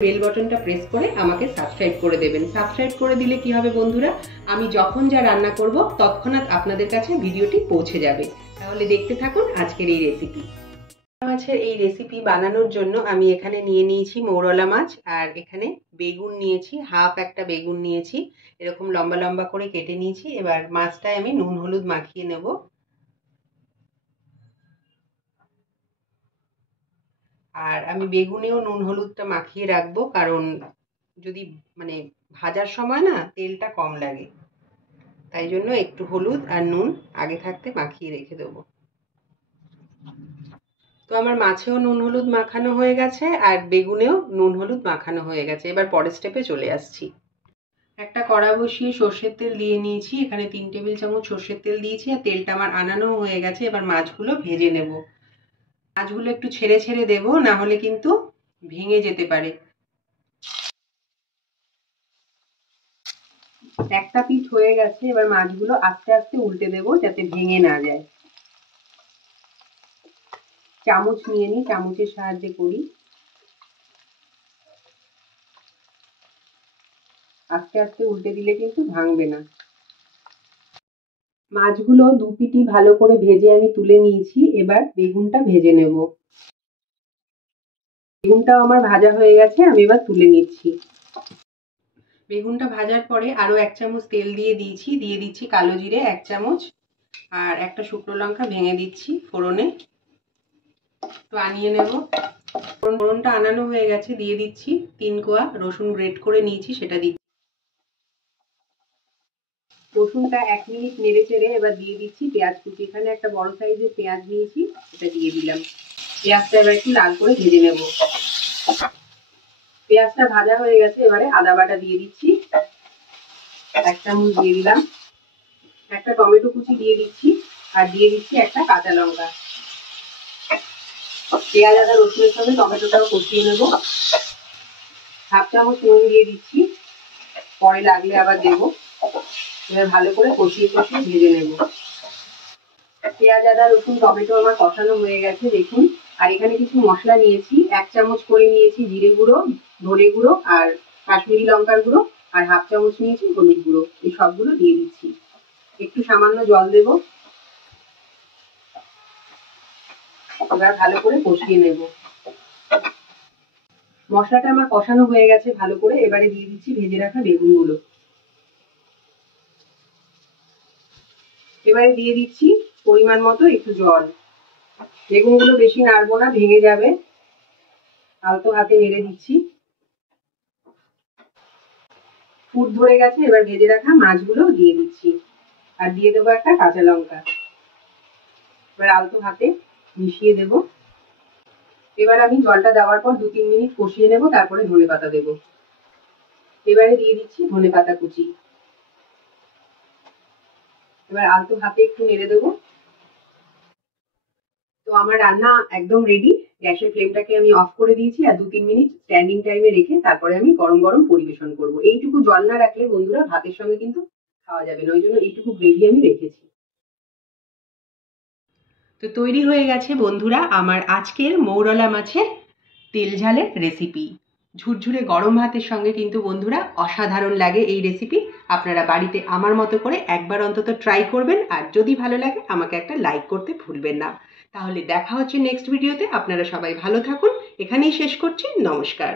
Bell বাটনটা press করে আমাকে সাবস্ক্রাইব করে দেবেন। সাবস্ক্রাইব করে দিলে কি হবে বন্ধুরা, আমি যখন যা রান্না করব তৎক্ষণাৎ আপনাদের কাছে ভিডিওটি পৌঁছে যাবে। তাহলে দেখতে থাকুন আজকের এই রেসিপি। মাছের এই রেসিপি বানানোর জন্য আমি এখানে নিয়ে নিয়েছি মৌরলা মাছ, আর এখানে বেগুন নিয়েছি, হাফ একটা বেগুন নিয়েছি, এরকম লম্বা লম্বা করে কেটে নিয়েছি। এবার মাছটায় আমি নুন হলুদ মাখিয়ে নেব। আর আমি বেগুনেও নুন হলুদটা মাখিয়ে রাখবো, কারণ যদি ভাজার সময় না তেলটা কম লাগে, তাই জন্য একটু হলুদ আর নুন আগে থাকতে মাখিয়ে রেখে দেবো। তো আমার মাছেও নুন হলুদ মাখানো হয়ে গেছে আর বেগুনেও নুন হলুদ মাখানো হয়ে গেছে। এবার পরের স্টেপে চলে আসছি। একটা কড়া বসিয়ে সর্ষের তেল দিয়ে নিয়েছি, এখানে 3 টেবিল চামচ সর্ষের তেল দিয়েছি, আর তেলটা আমার আনানো হয়ে গেছে। এবার মাছগুলো ভেজে নেব। মাছগুলো একটু ছেড়ে ছেড়ে দেবো, না হলে কিন্তু ভেঙে যেতে পারে। একটা পিঠ হয়ে গেছে, এবার মাছগুলো আস্তে আস্তে উল্টে দেবো যাতে ভেঙে না যায়। চামচ নিয়ে নিই, চামচের সাহায্যে করি। আস্তে আস্তে উল্টে দিলে কিন্তু ভাঙবে না। মাছগুলো দু পিঠই ভালো করে ভেজে আমি তুলে নিয়েছি। এবার বেগুনটা ভেজে নেব। বেগুনটাও আমার ভাজা হয়ে গেছে, আমি এবার তুলে নিচ্ছি। বেগুনটা ভাজার পরে আরো 1 চামচ তেল দিয়ে দিচ্ছি কালো জিরে 1 চামচ, আর একটা শুকনো লঙ্কা ভেঙে দিচ্ছি ফোড়নে। তো আনিয়ে নেব। ফোড়নটা আনানো হয়ে গেছে, দিয়ে দিচ্ছি 3 কোয়া রসুন গ্রেট করে নিয়েছি, সেটা দিচ্ছি। রসুনটা 1 মিনিট নেড়ে চেড়ে এবার দিয়ে দিচ্ছি পেঁয়াজ কুচি। এখানে একটা বড় সাইজের পেঁয়াজ নিয়েছি, এটা দিয়ে দিলাম। পেঁয়াজটা এবার একটু লাল করে ভেজে নেব। পেঁয়াজটা ভাজা হয়ে গেছে, এবারে আদা বাটা দিয়ে দিচ্ছি, 1 চামচ দিয়ে দিলাম। একটা টমেটো কুচি দিয়ে দিচ্ছি, আর দিয়ে দিচ্ছি একটা কাঁচা লঙ্কা। পেঁয়াজ আদা রসুনের সঙ্গে টমেটোটাও কষিয়ে নেব। হাফ চামচ নুন দিয়ে দিচ্ছি, পরে লাগলে আবার দেবো। এবার ভালো করে কষিয়ে কষিয়ে ভেজে নেব। পেঁয়াজ আদা রসুন টমেটো আমার কষানো হয়ে গেছে দেখুন। আর এখানে কিছু মশলা নিয়েছি, 1 চামচ করে নিয়েছি জিরে গুঁড়ো, ধনে গুঁড়ো আর কাশ্মীরি লঙ্কার গুঁড়ো, আর হাফ চামচ নিয়েছি হলুদ গুঁড়ো। এই সবগুলো দিয়ে দিচ্ছি। একটু সামান্য জল দেব। এবার ভালো করে কষিয়ে নেব। মশলাটা আমার কষানো হয়ে গেছে ভালো করে, এবারে দিয়ে দিচ্ছি ভেজে রাখা বেগুনগুলো। এবারে দিয়ে দিচ্ছি পরিমাণ মতো একটু জল। বেগুনগুলো বেশি নাড়বো না, ভেঙে যাবে। আলতো হাতে নেড়ে দিচ্ছি। ফুট ধরে গেছে, এবার ভেজে রাখা মাছগুলো দিয়ে দিচ্ছি, আর দিয়ে দেবো একটা কাঁচা লঙ্কা। এবার আলতো হাতে মিশিয়ে দেব। এবার আমি জলটা দেওয়ার পর 2-3 মিনিট কষিয়ে নেব, তারপরে ধনে পাতা দেবো। এবারে দিয়ে দিচ্ছি ধনে পাতা কুচি। এবার আলতো হাতে একটু নেড়ে দেবো। তো আমার রান্না একদম রেডি। গ্যাসের ফ্লেমটাকে আমি অফ করে দিয়েছি, আর 2-3 মিনিট স্ট্যান্ডিং টাইমে রেখে তারপরে আমি গরম গরম পরিবেশন করব। এইটুকু জল না রাখলে বন্ধুরা ভাতের সঙ্গে কিন্তু খাওয়া যাবে না, ওই জন্য এইটুকু গ্রেভি আমি রেখেছি। তো তৈরি হয়ে গেছে বন্ধুরা আমার আজকের মৌরলা মাছের তেল ঝালের রেসিপি। ঝুরঝুরে গরম ভাতের সঙ্গে কিন্তু বন্ধুরা অসাধারণ লাগে এই রেসিপি। আপনারা বাড়িতে আমার মতো করে একবার অন্তত ট্রাই করবেন, আর যদি ভালো লাগে আমাকে একটা লাইক করতে ভুলবেন না। তাহলে দেখা হচ্ছে নেক্সট ভিডিওতে। আপনারা সবাই ভালো থাকুন। এখানেই শেষ করছি। নমস্কার।